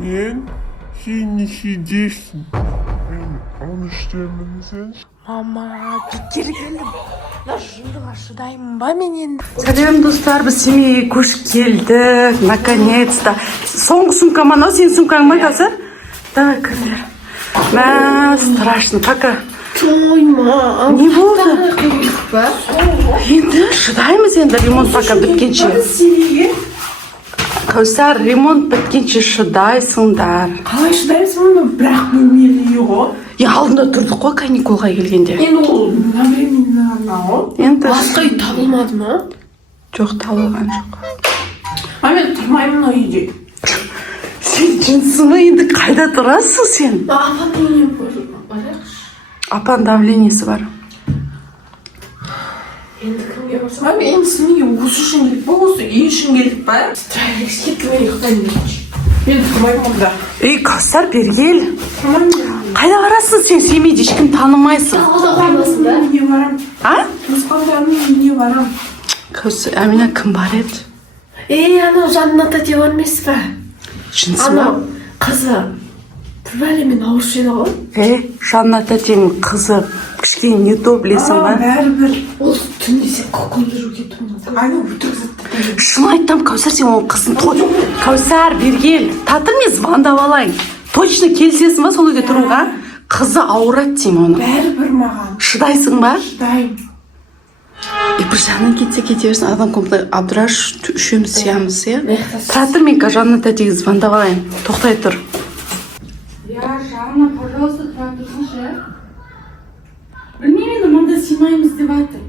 Мен сен işeyeceksin. Ben onu işlemeni sen. Мама, бекер келдім. Мына жындыға шыдаймын ба мен енді? Сәлем достар, біз семейге көшіп келдік. Наконец-то. Соңғы сумкам анау, сенің сумкаң ма қазір? Давай, кірлер. Мә, страшно. Пока. Тойма. Не болды? Енді шыдаймыз енді ремонт пока біткенше. Кәусар, ремонт біткенше шыдайсыңдар. Қалай шыдайсың? Бірақ бөлмелі ғой. Алдында тұрдық қой каникулға келгенде. Енді ол временно анау. Енді Басқа үй табылмады ма? жоқ, табылған жоқ. Мен тұрмаймын мына үйде. Сен жынсың енді қайда тұрасың сен? Апаның үйіне барайықшы. Апаның давлениесі бар. Енді кімге барсам? Енді сізге осы үшін келдік па? Осы үй үшін келдік па? Трайликс кеткімен ұйықтаймын. Мен тұрмаймын мұнда. Кәусар, бергел. Тұрмаймын. Қайда барасың сен? Семейде ешкім танымайсың. Туысқандарымның үйіне барам. Туысқандарымның үйіне барам. Кәусар, Әмина кім бар еді? Анау Жанната деп өрмес па? Жынсы ма? Анау қызы. Бір бәлемен ауыршы еді ғой? Жанната теңің қызы. Кішкене не то білесің ба? Бәрібір. Ол түнде сен көкөндіруге тұрмады. Ана өтіргізіп. Шын айтам, Кәусар, сен оның қызын той. Кәусар, бергел. Татыр мен звондап алайын. Точно келісесің ба сол үйге тұруға? Қызы ауырады деймін оны. Бәрібір маған. Шыдайсың ба? Шыдаймын. Bir жаның кетсе кете берсін. Адам комплект Абдураш үшеуміз сиямыз, иә? Мектас. Мен Жанната тегі звондап алайын. Тоқтай тұр. Жанна, пожалуйста, тұра тұрсыншы. Білмеймін, мында сыймаймыз деп айтыр.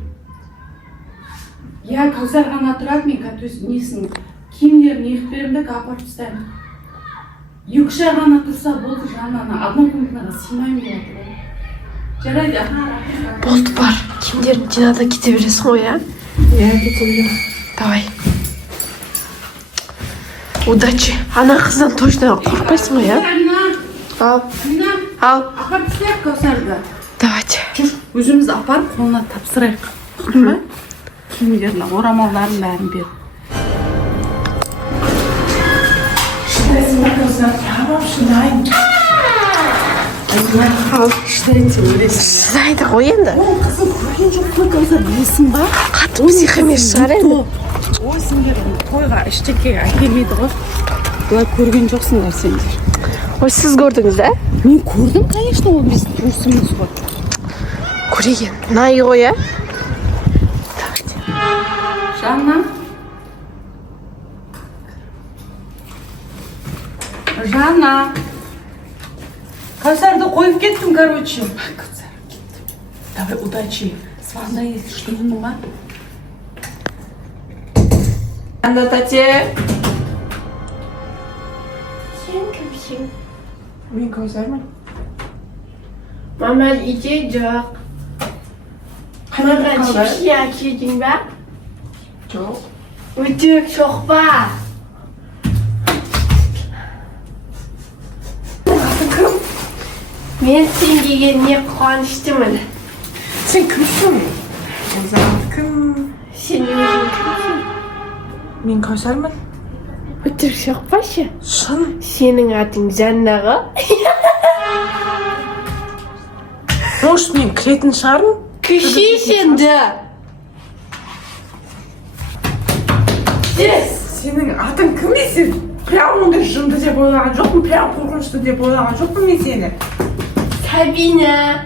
Кәусар ғана тұрады, мен несін киімдерін егіп беремін де апарып тастаймын. 2 ай ғана тұрса болды, Жанна, одна комнатаға сыймаймын деп айтыр. Жарайды. Болды бар. Киімдерін жинада кете бересің ғой, а? Кете берем. Давай. Удачи. Ана қыздан точно қорқпайсың ғой, а? Ал. Ал. Апарып тастайық Кәусарды. Давайте. Өзіміз апарып қолына тапсырайық. Киімдерін, орамалдарын бәрін бер. Шыдайсың ба Кәусар? Тамам, шыдайын. Ал. Шыдайды ғой енді. Қызым көрген жоқ қой, Кәусар, білесің ба? Қатты псих емес шығар енді. Ой, сендер тойға іштекеге әкелмейді ғой. Бұлай көрген жоқсыңдар сендер. Ой, сіз көрдіңіз, да? Мен көрдім, конечно, ол біздің туысымыз ғой. Көреген. Най ғой, а? Жанна. Жанна. Кәусарды қойып кеттім, короче. Кәусар, кеттім. Давай, удачи. Звондай, что нужно? Анда тәте. Сен кімсің? Мен Кәусармын. Мама үйде жоқ. Маған чипси әкелдің ба? Жоқ. Өтірік жоқ па? Мен сен дегеніне қуаныштымын. Сен кімсің? Кәусар кім? Сен өзің кімсің? Мен Кәусармын. Өтірік жоқ па ше? Шын. Сенің атың Жанна ғой? Может, мен кіретін шығармын? Кіші енді. Сенің атың кім дейсің? Прям ондай жынды деп ойлаған жоқпын, прям қорқынышты деп ойлаған жоқпын мен сені. Сабина.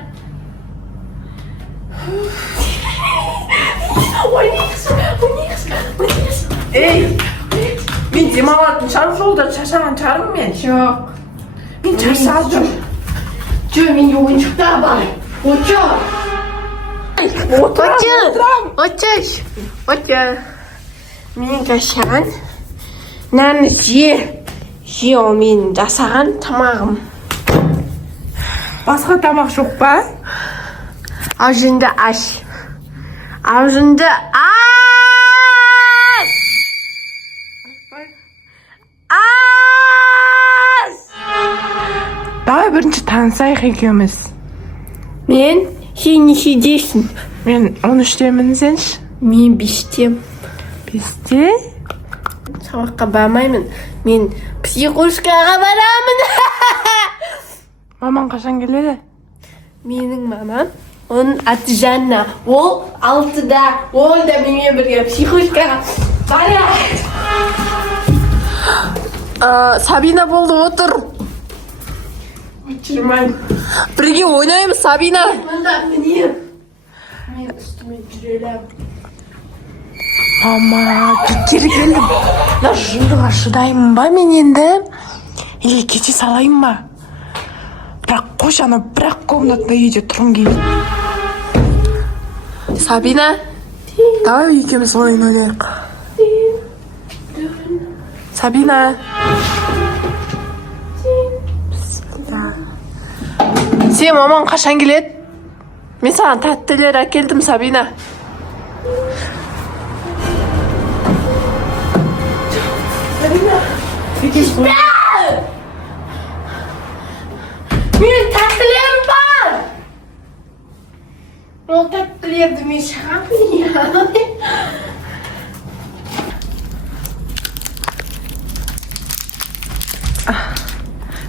Ойнайықшы. Ей, мен демалатын шығармын, жолда шаршаған шығармын мен. Жоқ. Мен шаршадым. Жоқ, менде ойыншықтар бар. Отыр. Отыр. Мен қашаған. Наны же ол мен жасаған тамағым. Басқа тамақ жоқ па? Аузыңды аш. Аузыңды аш. Давай бірінші танысайық екеуміз. Мен сен нешедесің? Мен 13-темін, сенші? Мен 5-тем. 5-те? Сабаққа бармаймын. Мен психушкаға барамын. Мамаң қашан келеді? Менің мамам, оның аты Жанна. Ол 6-да, ол да менімен бірге психушкаға барады. Сабина болды, отыр. Отырмайм. Бірге ойнаймыз, Сабина. Мында міне. Мен үстіме жүрелем. Мама, кері келдім. Мына жындыға шыдаймын ба мен енді? Или кете салайын ба? Бірақ қош ана бірақ комнатный үйде тұрғым келеді. Сабина, Давай екеуміз ойын ойнайық. Сабина. Сен мамаң қашан келеді? Мен саған тәттілер әкелдім, Сабина. Мен тәттілерім бар. Ол тәттілерді мен шығамын.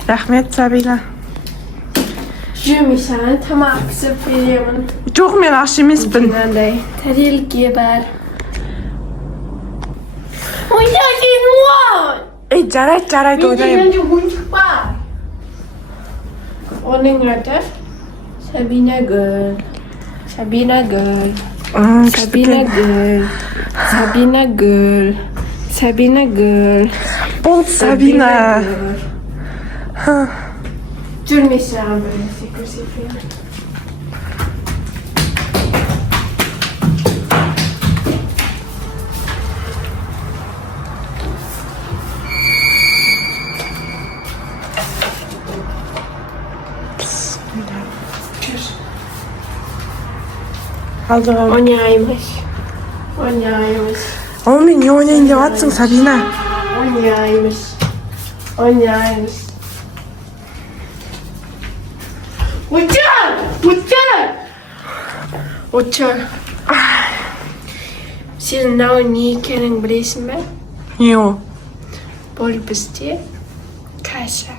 Рахмет, Сабина. Жүр, мен саған тамақ пісіп беремін. Жоқ, мен аш емеспін. Мынандай тарелке бар. Ойнайын ғой. Ей, жарайды, ойнайын. Менде ойыншық бар. Оның аты Сабина Гүл. Сабина Гүл. Сабина Гүл. Сабина Гүл. Сабина Гүл. Болды, Сабина. Жүрме саған бір нәрсе көрсетемін. Алдыға. Ойнаймыз. Ойнаймыз. Онымен не ойнайын деп атсың, Сабина? Ойнаймыз. Ойнаймыз. Учар! Учар! Учар. Сен мынау не екенін білесің бе? Не ол? Бұл бізде каша.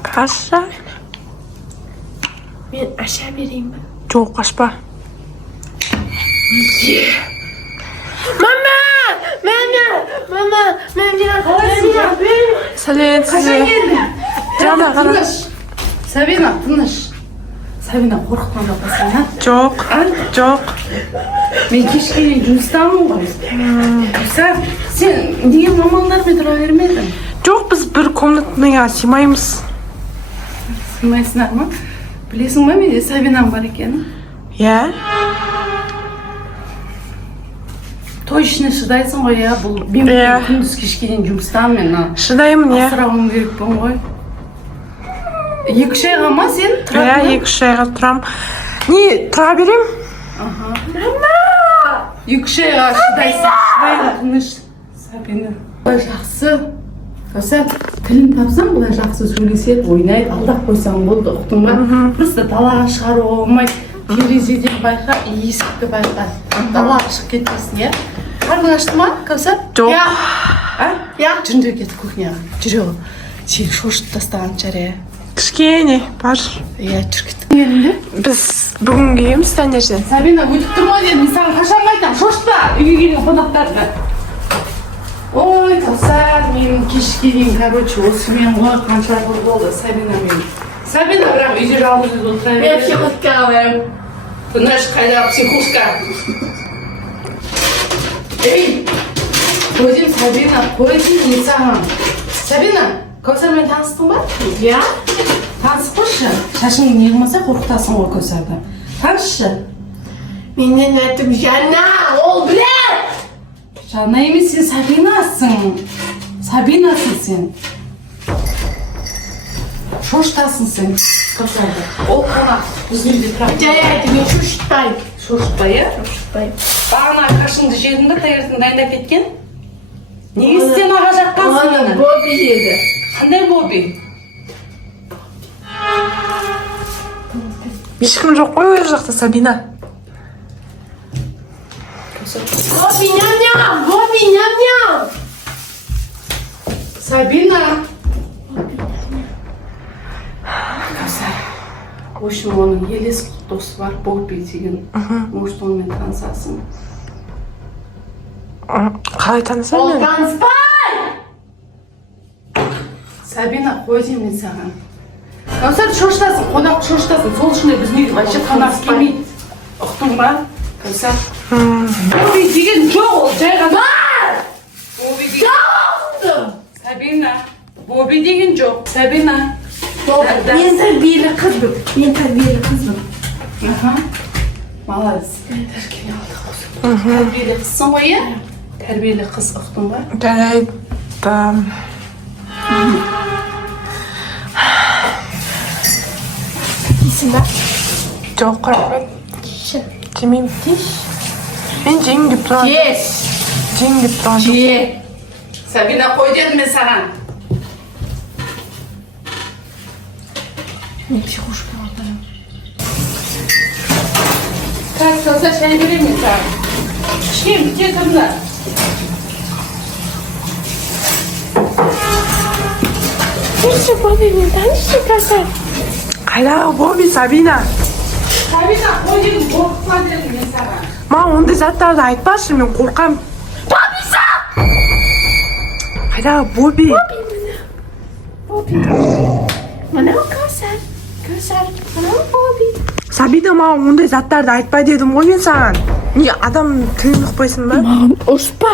Каша? Мен аша берейін бе? Жоқ, ашпа. Мама! Сәлеметсіз. Жана қара. Сабина, тыныш. Сабина, қорқытма жоқпасың, а? Жоқ. Мен кешке дейін жұмыстамын ғой. Сен неге мамаңдармен тұра бермедің? Жоқ, біз бір комнатныйға сыймаймыз. Сыймайсыңдар ма? Білесің ба, менде Сабинам бар екенін? Иә? Той ішіне шыдайсың ғой, иә? Бұл мен күндіз кешке дейін жұмыстамын мен. Шыдаймын, иә? Асырауым керекпін ғой. 2-3 айға ма сен? Иә, 2-3 айға тұрам. Не, тұра берем? 2-3 айға шыдайсың. Шыдайға тыныш. Сабина. Бұлай жақсы. Көсәп, тілін тапсаң, бұлай жақсы сөйлеседі, ойнайды, алдап қойсаң болды, ұқтың ба? Просто далаға шығаруға болмайды. Терезеден байқа, есікті байқа. Далаға шығып кетпесін, иә? Қарның ашты ма, Көсәп? Жоқ. Иә? Жүндер кетті кухняға. Жүре ғой. Сені шошып тастаған шығар, иә? Кішкене, бар. Иә, жүр кеттің елінде. Біз бүгін келеміз таңертең. Сабина, өтіп тұрма дедім, саған қашан айтам, шошпа, үйге келген қонақтарды. Ой, Кәусар, мен кешке дейін, короче, осымен ғой, қанша жыл болды, Сабина мен. Сабина, бірақ үйде жалғыз өзі отыра Мен береді. психушкаға барамын. Тыныш, қайда психушка. Ей, қойдым, Сабина, қойдым, не саған. Сабина, Кәусармен таныстың ба? Иә? Танысып қойшы. Шашың не қылмаса қорқытасың ғой Кәусарды. Танысшы. Менің атым Жанна, ол білер! Жанна емес, сен Сабинасың. Сабинасың сен. Шоштасың сен. Кәусарды. Ол қонақ. Біздің үйде тұрады. Жарайды, мен шошытпаймын. Шошытпай, иә? Шошытпаймын. Бағана қашыңды жедің бе, таңертең дайындап кеткен? Неге сен аға жақтансың Оны оны? Боби жеді. Қандай Боби? Ешкім жоқ қой өр жақта, Сабина. Боби ням-ням! Боби ням-ням! Сабина. Кәусар. В общем, оның елес досы бар, Бобби деген. Может, онымен танысасың. қалай танысам Ол мен? таныспай! Сабина, қой деймін мен саған. Кәусар, шошытасың, қонақты шошытасың. Сол үшін де біздің үйге вообще қонақ келмейді. Ұқтың ба? Кәусар. Бобби деген жоқ, ол жай ғана. Бобби деген... Сабина. Бобби деген жоқ. Сабина. Мен тәрбиелі қызбын. Мен тәрбиелі қызбын. Аха. Молодец. Тәрбиелі қызсың ғой, иә? Тәрбиелі қыз, ұқтың ба? жарайды Дейсің ба? жоқ рахмет жемеймін мен жеймін деп тұрған Кеш. жеймін деп тұрған жоқ Же. Сабина, қой дедім мен саған. Мен психушкаға барамын. Так, Кәусар, шай беремін мен саған. Ішкем, кел тұрыңда. Жүрші, Боббимен танысшы, Кәусар. қайдағы Бобби Сабина Сабина, қой дедім, қорықпа дедім мен саған. маған ондай заттарды айтпашы мен қорқам қайдағы Бобби Мынау Кәусар. Кәусар, мынау Бобби. Сабина маған ондай заттарды айтпа дедім ғой мен саған не адам тілін ұқпайсың ба Ұрыспа.